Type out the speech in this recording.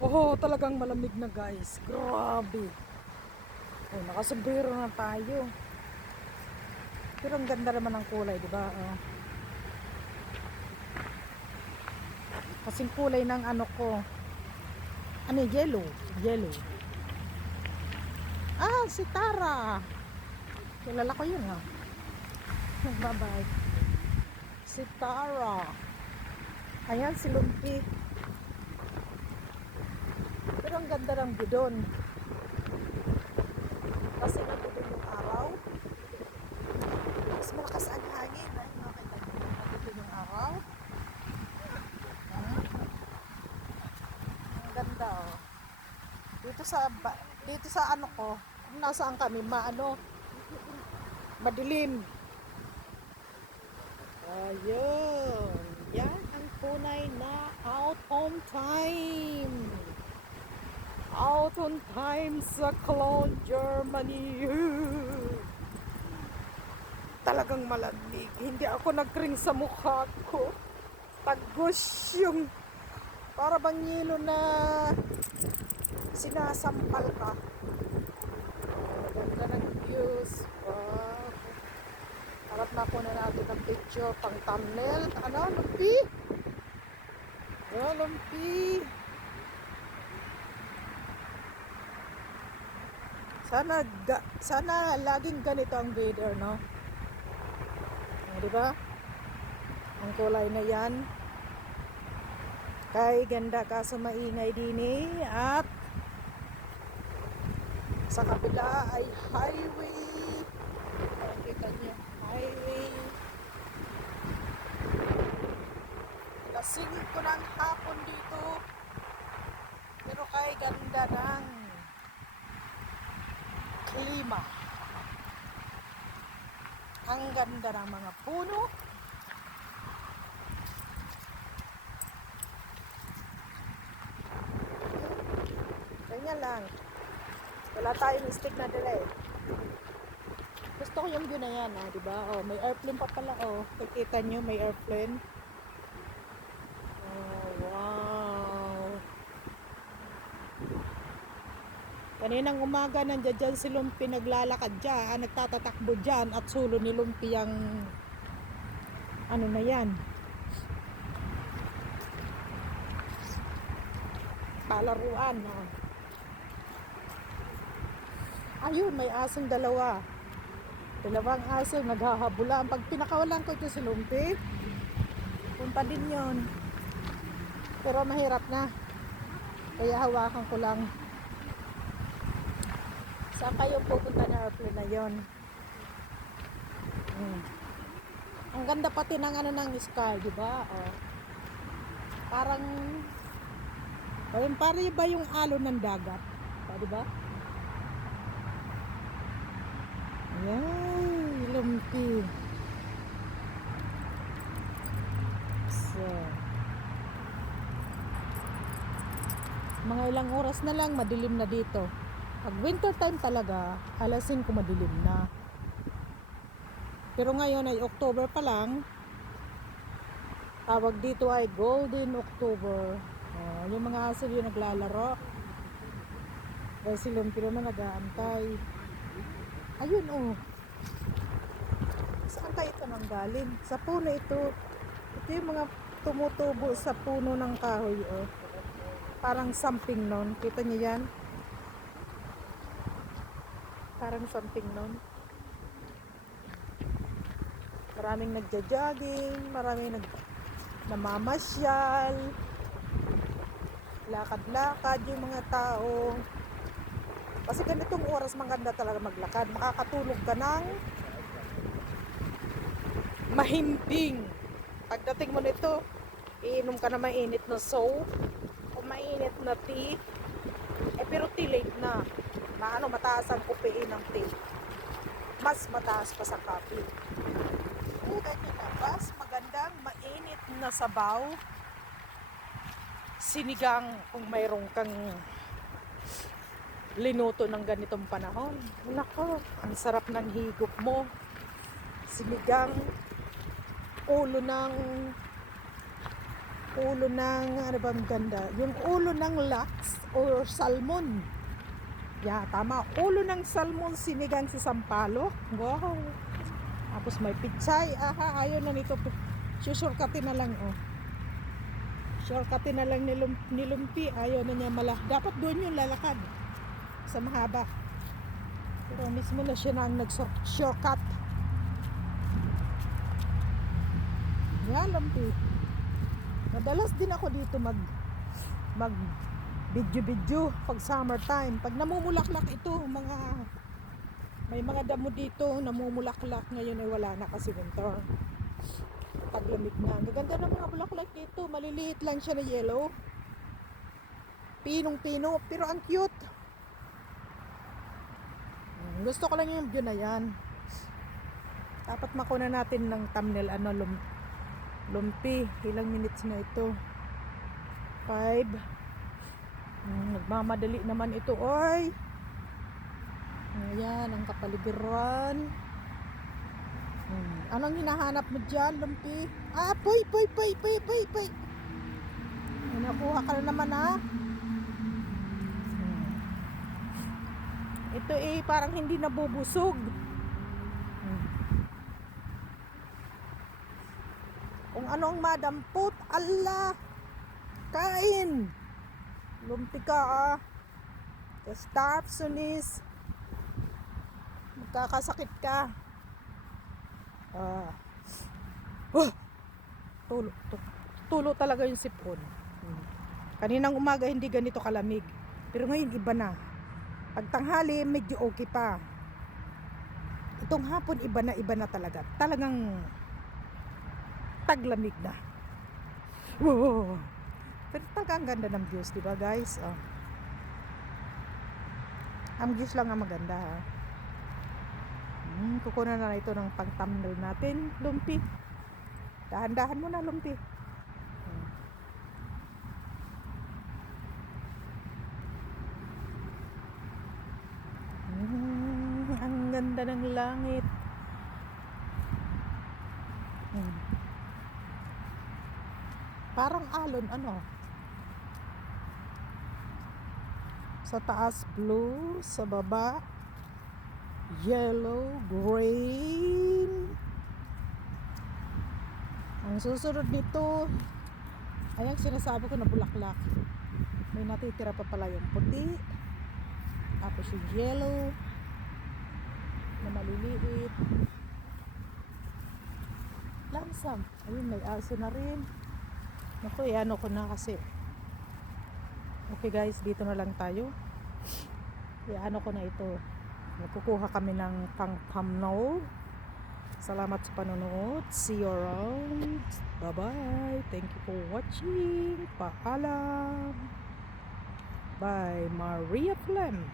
Oh, talagang malamig na guys. Grabe. Oh, nakasombrero na tayo. Pero ang ganda naman ng kulay, di ba? Oh. Kasing kulay ng ano ko. Ano, yellow. Yellow. Ah, si Tara. Kilala ko yun ha. Bye-bye. Si Tara. Ayan, si Lumpi. Pero ang ganda ng bidon. Kasi nandun yung araw. Mas malakas ang hangin. Ay, nakita nyo. Nandun yung araw. Ang ganda oh. Dito sa ano ko, kung nasaan kami, madilim. Ayun. Yan ang tunay na out on time. Out on time sa Cologne, Germany. Talagang malamig. Hindi ako nagkring sa mukha ko. Tagos yung para bang yelo na sinasampal ka. Maganda ng views. Wow. Harap na kunin natin ng picture pang thumbnail. Ano? Lumpi? Oh, Lumpi. Sana laging ganito ang weather, no? Di ba? Ang kulay na yan. Kay ganda kaso maingay din eh. At sa kabila ay highway. Kita niyo, highway. Lasing ko ng hapon dito. Pero kay ganda ng klima. Ang ganda ng mga puno. Ganyan lang. Wala tayong stick na dala eh. Gusto ko yung view na yan, di ba? Oh, may airplane pa pala, oh. Kikita nyo, may airplane. Oh, wow. Kaninang umaga nandiyan dyan si Lumpi naglalakad dyan, nagtatatakbo dyan at sulo ni Lumpi ang ano na yan. Palaruan, oh. Ayun, may asong dalawa. Dalawang aso naghahabulan. Pag pinakawalan ko ito si Lumpi, punta din yon. Pero mahirap na. Kaya hawakan ko lang. Saan kayo pupunta na airplane na yon? Ang ganda pati ng ano ng sky, di ba? Oh. Parang ba yung alon ng dagat? Di ba? Ayan, Lumpi. So, mga ilang oras na lang madilim na dito. Pag winter time talaga, alas 5 madilim na. Pero ngayon ay October pa lang. Tawag dito ay Golden October. Yung mga aso yung naglalaro. Dahil si Lumpi naman nag-aantay. Ayun oh. Saan tayo ito nang galing? Sa puno ito. Ito yung mga tumutubo sa puno ng kahoy oh. Parang something nun. Kita niyo yan? Parang something nun. Maraming nagja-jogging, maraming namamasyal, lakad-lakad yung mga tao. Kasi ganitong oras maganda talaga maglakad. Makakatulog ka ng mahimbing. Pagdating mo nito, iinom ka na mainit na soap o mainit na tea. Pero tea late na. Mataas ang kupein ng tea. Mas mataas pa sa coffee. Ganyan na. Mas magandang mainit na sabaw. Sinigang kung mayroong kang linuto ng ganitong panahon. Nako, ang sarap ng higop mo. Sinigang, ulo ng Ulo ng, ano bang ganda? Yung ulo ng laks or salmon. Yeah, tama. Ulo ng salmon sinigang sa sampalok. Wow. Tapos may pitsay. Aha, ayaw na nito. Susurkatin na lang, oh. Shortcutin na lang ni Lumpi. Ayaw na niya dapat doon yung lalakad. Sa mahaba. Pero mismo na siya na ang nag-shortcut. Yeah, Lumpi. Madalas din ako dito mag video pag summertime. Pag namumulaklak ito, may mga damo dito namumulaklak. Ngayon ay wala na kasi winter. Taglamig na. Ang gaganda ng mga bulaklak dito. Maliliit lang siya na yellow. Pinong-pino. Pero ang cute. Gusto ko lang yung view na yan. Dapat makuna natin ng thumbnail. Lumpi. Ilang minutes na ito? 5. Nagmamadali naman ito. Oy! Ayan, ang kapaligiran. Anong hinahanap mo dyan, Lumpi? Ah, poy! Nakuha ka na naman, ha? Ito parang hindi nabubusog. Kung ano ang madampot, Allah! Kain! Lumpi ka, ah. Starpsonis. Magkakasakit ka. Tulo talaga yung sipon. Kaninang umaga hindi ganito kalamig. Pero ngayon iba na. Pagtanghali medyo okay pa. Itong hapon iba na talaga. Talagang taglamig na. Wow. Pero talagang ganda ng views, diba guys? Oh. Ang views lang ang maganda, ha. Kukunan na ito ng pang-thumbnail natin, Lumpi. Dahan-dahan mo na, Lumpi. Ang ganda ng langit. Parang alon, ano? Sa taas blue, sa baba yellow, green. Ang susunod nito ay ang sinasabi ko na bulaklak. May natitira pa pala yung puti, tapos yung yellow na maliliit. Langsam. Ayun, may aso na rin. Naku, ano ko na kasi. Okay guys, dito na lang tayo. Ano ko na ito. Kukuha kami ng pang-thumbnail. Salamat sa panonood. See you around. Bye-bye. Thank you for watching. Paalam. Bye, Maria Flem.